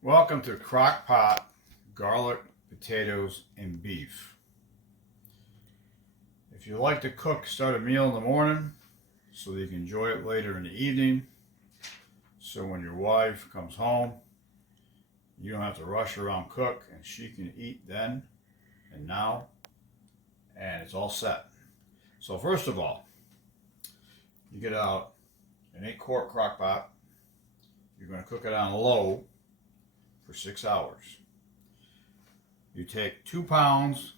Welcome to Crock Pot, garlic, potatoes, and beef. If you like to cook, start a meal in the morning so that you can enjoy it later in the evening. So when your wife comes home, you don't have to rush around cook and she can eat then and now, and it's all set. So first of all, you get out an 8-quart crock pot. You're going to cook it on low for 6 hours. You take 2 pounds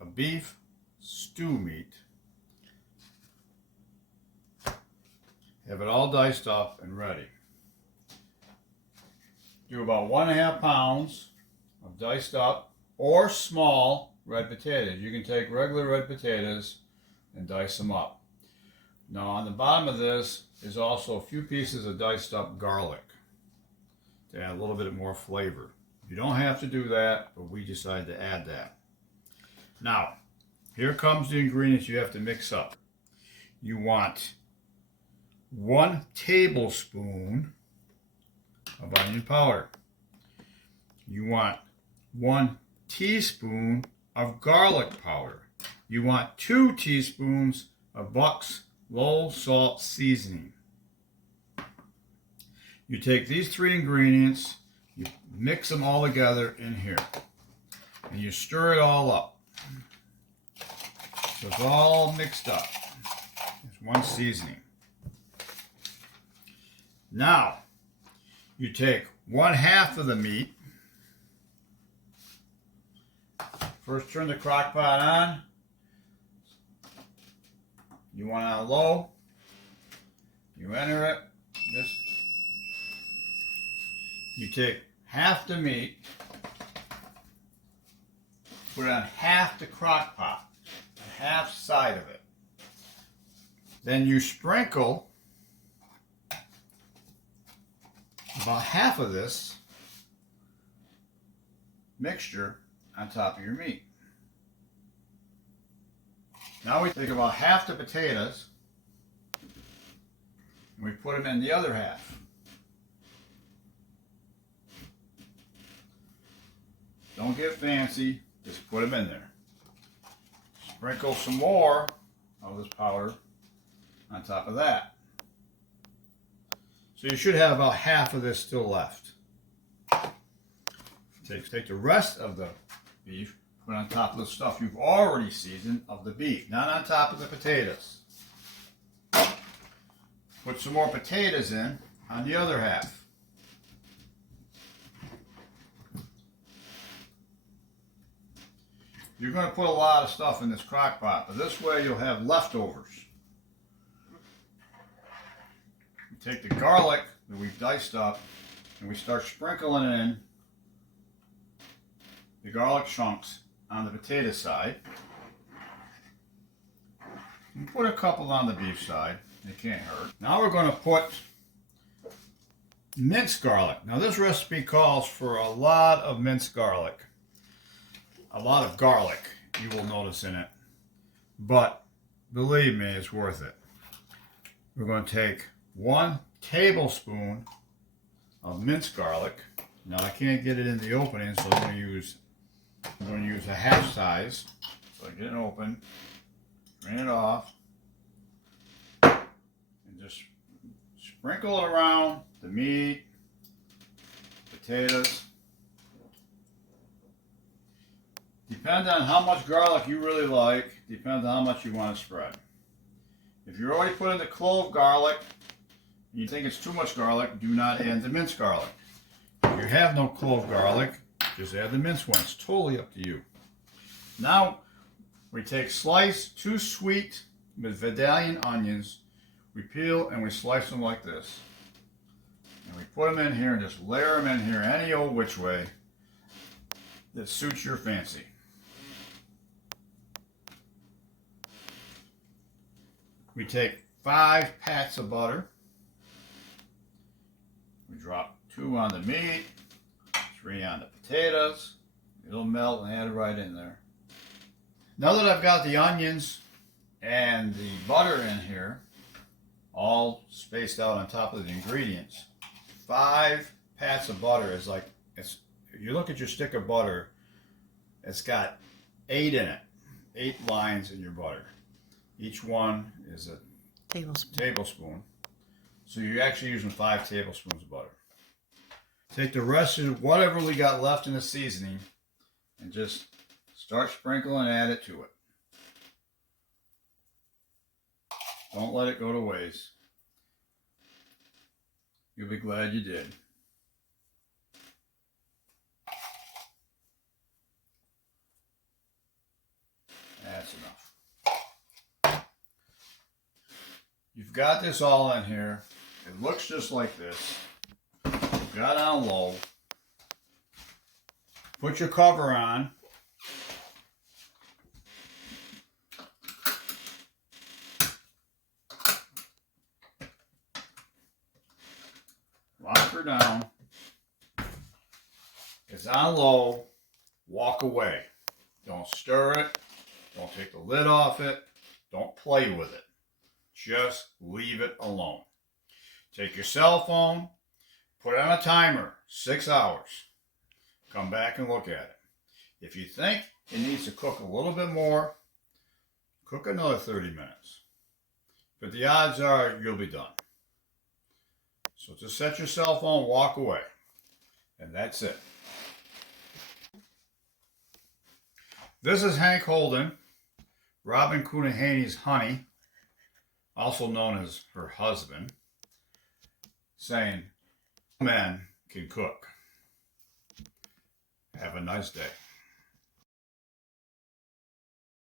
of beef stew meat, have it all diced up and ready. Do about 1.5 pounds of diced up or small red potatoes. You can take regular red potatoes and dice them up. Now on the bottom of this is also a few pieces of diced up garlic to add a little bit more flavor. You don't have to do that, but we decided to add that. Now, here comes the ingredients you have to mix up. You want 1 tablespoon of onion powder. You want 1 teaspoon of garlic powder. You want 2 teaspoons of Buck's low salt seasoning. You take these 3 ingredients, you mix them all together in here, and you stir it all up. So it's all mixed up. It's one seasoning. Now, you take 1/2 of the meat. First, turn the crock pot on. You want it on low. You enter it. You take half the meat, put it on half the crock pot, half side of it. Then you sprinkle about half of this mixture on top of your meat. Now we take about half the potatoes and we put them in the other half. Don't get fancy, just put them in there. Sprinkle some more of this powder on top of that. So you should have about half of this still left. Take the rest of the beef, put on top of the stuff you've already seasoned of the beef, not on top of the potatoes. Put some more potatoes in on the other half. You're going to put a lot of stuff in this crock pot, but this way you'll have leftovers. You take the garlic that we've diced up and we start sprinkling in the garlic chunks on the potato side. And put a couple on the beef side, it can't hurt. Now we're going to put minced garlic. Now this recipe calls for a lot of minced garlic. A lot of garlic, you will notice in it. But believe me, it's worth it. We're going to take 1 tablespoon of minced garlic. Now I can't get it in the opening, so I'm going to use a half size. So I get it open, drain it off, and just sprinkle it around the meat, potatoes. Depends on how much garlic you really like, depends on how much you want to spread. If you're already putting the clove garlic, and you think it's too much garlic, do not add the minced garlic. If you have no clove garlic, just add the minced one. It's totally up to you. Now, we take sliced 2 sweet Mediterranean onions, we peel and we slice them like this. And we put them in here and just layer them in here any old which way that suits your fancy. We take 5 pats of butter. We drop 2 on the meat, 3 on the potatoes. It'll melt and add it right in there. Now that I've got the onions and the butter in here, all spaced out on top of the ingredients, 5 pats of butter is like It's, if you look at your stick of butter, it's got 8 in it, 8 lines in your butter. Each one is a tablespoon. So you're actually using 5 tablespoons of butter. Take the rest of whatever we got left in the seasoning and just start sprinkling and add it to it. Don't let it go to waste. You'll be glad you did. That's enough. You've got this all in here. It looks just like this. You've got it on low. Put your cover on. Lock her down. It's on low. Walk away. Don't stir it. Don't take the lid off it. Don't play with it. Just leave it alone. Take your cell phone, put it on a timer, 6 hours. Come back and look at it. If you think it needs to cook a little bit more, cook another 30 minutes. But the odds are you'll be done. So just set your cell phone, walk away. And that's it. This is Hank Holden, Robin Cunahaney's honey, also known as her husband, saying, men can cook. Have a nice day.